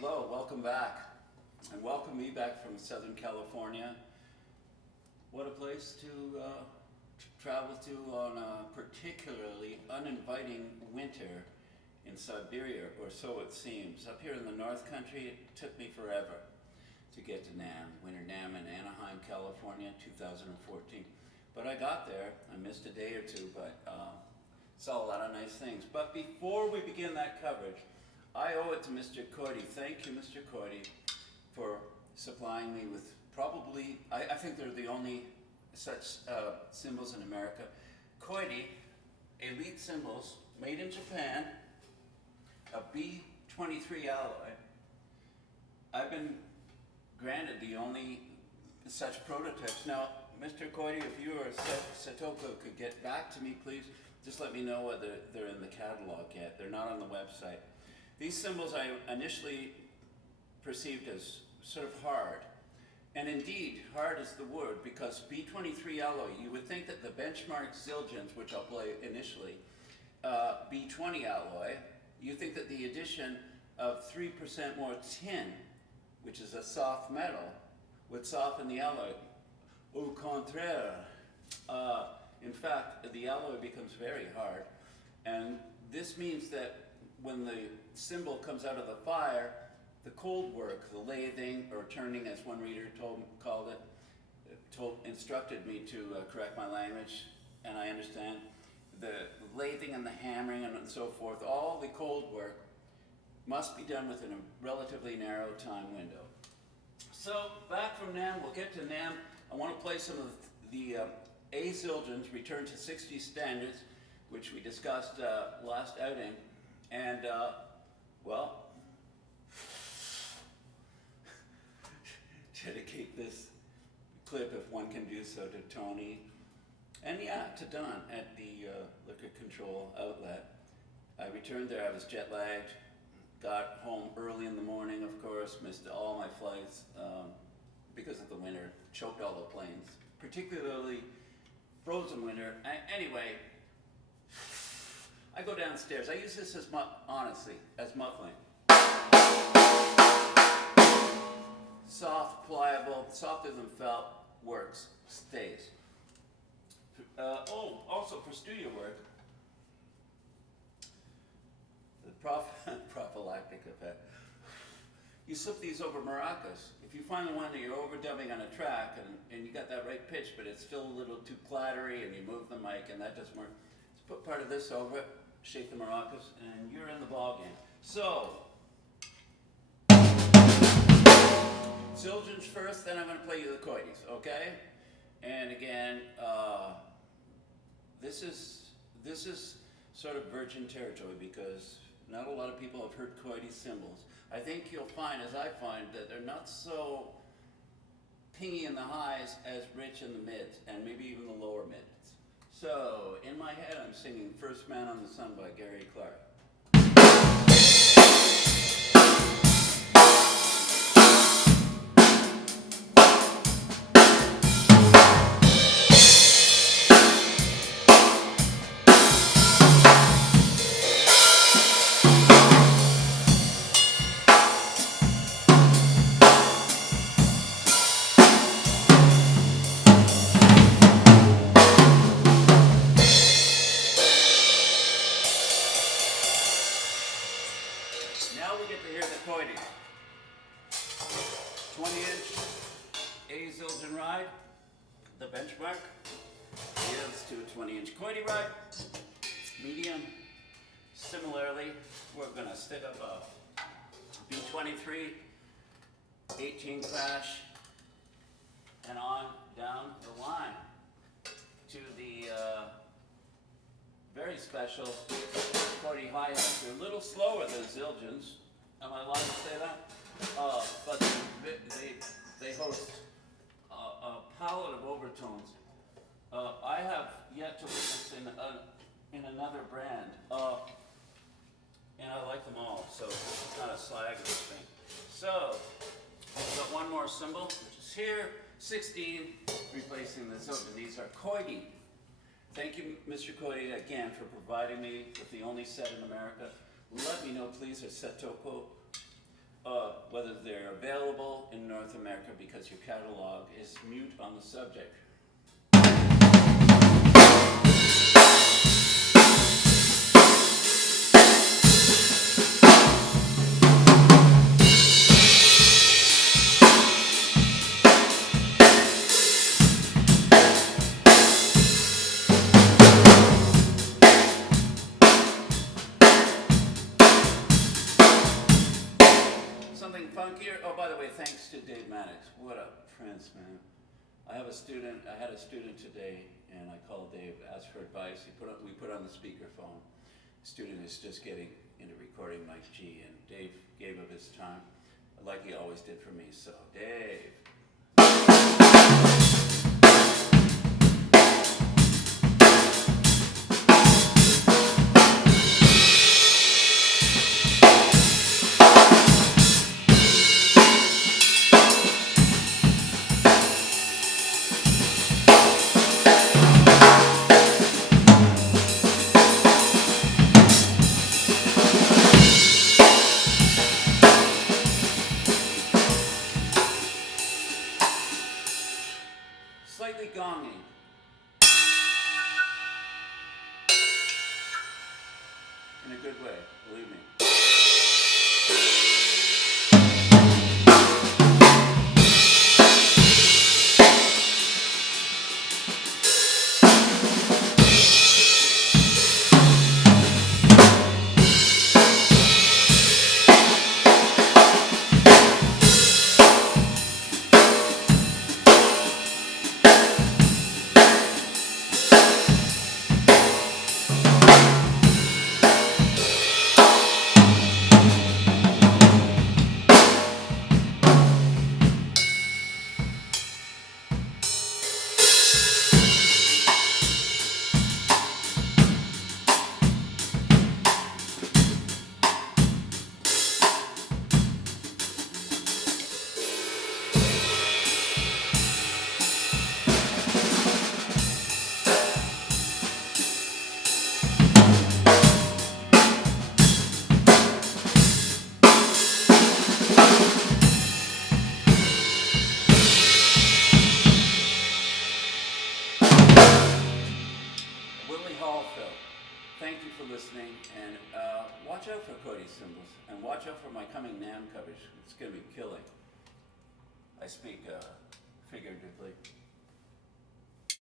Hello, welcome back, and welcome me back from Southern California. What a place to travel to on a particularly uninviting winter in Siberia, or so it seems. Up here in the North Country, it took me forever to get to NAMM, Winter NAMM in Anaheim, California, 2014. But I got there. I missed a day or two, but saw a lot of nice things. But before we begin that coverage, I owe it to Mr. Koide. Thank you, Mr. Koide, for supplying me with probably, I think they're the only such cymbals in America. Koide, elite cymbals, made in Japan, a B23 alloy. I've been granted the only such prototypes. Now, Mr. Koide, if you or Satoko could get back to me, please, just let me know whether they're in the catalog yet. They're not on the website. These cymbals I initially perceived as sort of hard. And indeed, hard is the word, because B23 alloy, you would think that the benchmark Zildians, which I'll play initially, B20 alloy, you think that the addition of 3% more tin, which is a soft metal, would soften the alloy. Au contraire. In fact, the alloy becomes very hard. And this means that when the cymbal comes out of the fire, the cold work, the lathing, or turning as one reader instructed me to correct my language, and I understand, the lathing and the hammering and so forth, all the cold work must be done within a relatively narrow time window. So back from NAMM, we'll get to NAMM. I want to play some of the A Zildians, Return to 60 Standards, which we discussed last outing. And, well, dedicate this clip, if one can do so, to Tony. And yeah, to Don at the liquor control outlet. I returned there, I was jet lagged, got home early in the morning, of course, missed all my flights because of the winter, choked all the planes, particularly frozen winter. Anyway, I go downstairs. I use this as honestly, as muffling. Soft, pliable, softer than felt, works, stays. Also for studio work, the prophylactic effect. You slip these over maracas. If you find the one that you're overdubbing on a track and you got that right pitch, but it's still a little too clattery, and you move the mic and that doesn't work, just put part of this over it, shake the maracas, and you're in the ball game. So, Zildians first, then I'm going to play you the Koides, okay? And again, this is sort of virgin territory because not a lot of people have heard Koide cymbals. I think you'll find, as I find, that they're not so pingy in the highs as rich in the mids, and maybe even the lower mids. So, in my head, I'm singing First Man on the Sun by Gary Clark. Now we get to hear the Koide. 20-inch A Zildian ride. The benchmark is to a 20-inch Koide ride. Medium. Similarly, we're going to stick up a B23, 18 crash, and on down the line to the very special Koide hi-hats. They're a little slower than Zildians. Am I allowed to say that? But they host a palette of overtones. I have yet to witness in another brand, and I like them all. So this is not a slag or anything. So we've got one more cymbal, which is here, 16, replacing the Zildian. These are Koide. Thank you, Mr. Koide, again, for providing me with the only set in America. Let me know, please, at Satoko whether they're available in North America because your catalog is mute on the subject. Something funkier. Oh, by the way, thanks to Dave Maddox. What a prince, man. I had a student today, and I called Dave, asked for advice. We put on the speakerphone. The student is just getting into recording Mike G, and Dave gave of his time, like he always did for me. So, Dave. Slightly gonging. In a good way, believe me. Thank you for listening, and watch out for Koide cymbals, and watch out for my coming NAMM coverage. It's going to be killing. I speak figuratively.